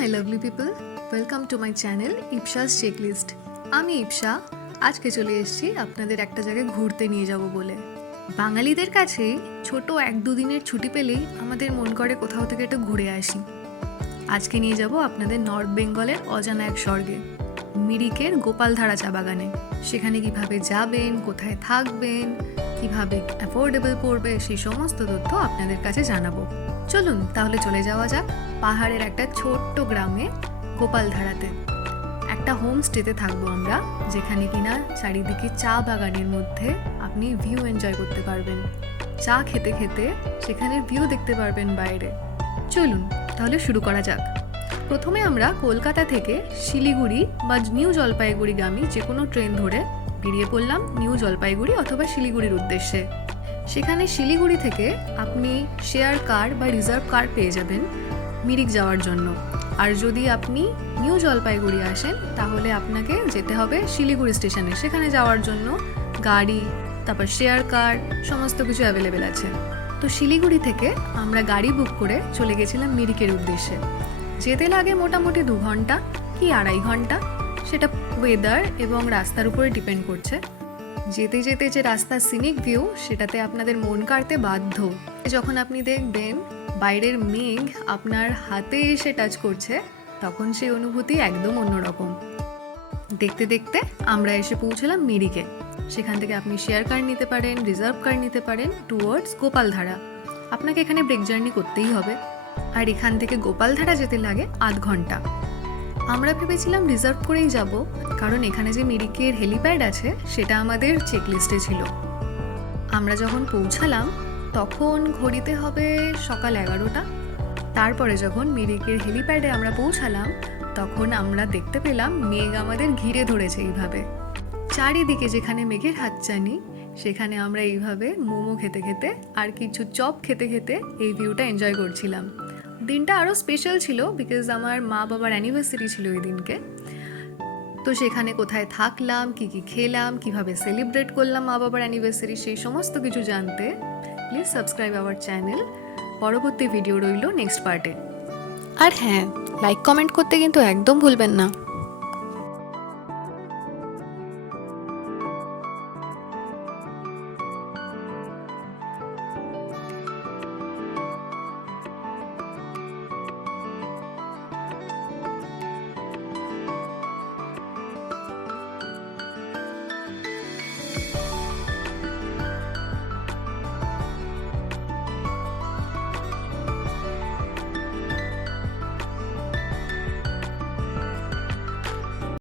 My lovely people, welcome to my channel Ipsa's checklist. আমি ইপসা। আজকে চলে এসেছি আপনাদের একটা জায়গায় ঘুরতে নিয়ে যাব বলে। বাঙালিদের কাছে ছোট 1-2 দিনের ছুটি পেলেই আমাদের মন করে কোথাও থেকে একটু ঘুরে আসি। আজকে নিয়ে যাব আপনাদের নর্থ বেঙ্গলের অজানা এক স্বর্গে, মিরিকের গোপালধারা চা বাগানে। সেখানে কিভাবে যাবেন, কোথায় থাকবেন, কিভাবে অ্যাফোর্ডেবল পড়বে, সেই সমস্ত তথ্য আপনাদের কাছে জানাবো। চলুন তাহলে চলে যাওয়া যাক পাহাড়ের একটা ছোট্ট গ্রামে গোপালধারাতে। একটা হোমস্টেতে থাকবো আমরা, যেখানে কিনা চারিদিকে চা বাগানের মধ্যে আপনি ভিউ এনজয় করতে পারবেন। চা খেতে খেতে সেখানের ভিউ দেখতে পারবেন বাইরে। চলুন তাহলে শুরু করা যাক। প্রথমে আমরা কলকাতা থেকে শিলিগুড়ি বা নিউ জলপাইগুড়িগামী যে কোনো ট্রেন ধরে বেরিয়ে পড়লাম নিউ জলপাইগুড়ি অথবা শিলিগুড়ির উদ্দেশ্যে। সেখানে শিলিগুড়ি থেকে আপনি শেয়ার কার বা রিজার্ভ কার পেয়ে যাবেন মিরিক যাওয়ার জন্য। আর যদি আপনি নিউ জলপাইগুড়ি আসেন তাহলে আপনাকে যেতে হবে শিলিগুড়ি স্টেশনে। সেখানে যাওয়ার জন্য গাড়ি, তারপর শেয়ার কার, সমস্ত কিছু অ্যাভেলেবেল আছে। তো শিলিগুড়ি থেকে আমরা গাড়ি বুক করে চলে গেছিলাম মিরিকের উদ্দেশ্যে। যেতে লাগে মোটামুটি 2 ঘন্টা কি 2.5 ঘন্টা, সেটা ওয়েদার এবং রাস্তার উপরে ডিপেন্ড করছে। যেতে যেতে যে রাস্তার সিনিক ভিউ, সেটাতে আপনাদের মন কাড়তে বাধ্য। যখন আপনি দেখবেন বাইরের মেঘ আপনার হাতে এসে টাচ করছে, তখন সেই অনুভূতি একদম অন্যরকম। দেখতে দেখতে আমরা এসে পৌঁছলাম মিরিকে। সেখান থেকে আপনি শেয়ার কার নিতে পারেন, রিজার্ভ কার নিতে পারেন টুয়ার্ডস গোপালধারা। আপনাকে এখানে ব্রেক জার্নি করতেই হবে। আর এখান থেকে গোপালধারা যেতে লাগে 8 ঘন্টা। আমরা ভেবেছিলাম রিজার্ভ করেই যাব, কারণ এখানে যে মিরিকের হেলিপ্যাড আছে সেটা আমাদের চেকলিস্টে ছিল। আমরা যখন পৌঁছালাম তখন ঘড়িতে হবে সকাল 11টা। তারপরে যখন মিরিকের হেলিপ্যাডে আমরা পৌঁছালাম তখন আমরা দেখতে পেলাম মেঘ আমাদের ঘিরে ধরেছে। এইভাবে চারিদিকে যেখানে মেঘের হাতছানি, সেখানে আমরা এইভাবে মোমো খেতে খেতে আর কিছু চপ খেতে খেতে এই ভিউটা এনজয় করছিলাম। দিনটা আরও স্পেশাল ছিল বিকজ আমার মা বাবার অ্যানিভার্সারি ছিল এই দিনকে। তো সেখানে কোথায় থাকলাম, কি কি খেলাম, কিভাবে সেলিব্রেট করলাম মা বাবার অ্যানিভার্সারি, সেই সমস্ত কিছু জানতে প্লিজ সাবস্ক্রাইব আওয়ার চ্যানেল। পরবর্তী ভিডিও রইল নেক্সট পার্টে। আর হ্যাঁ, লাইক কমেন্ট করতে কিন্তু একদম ভুলবেন না।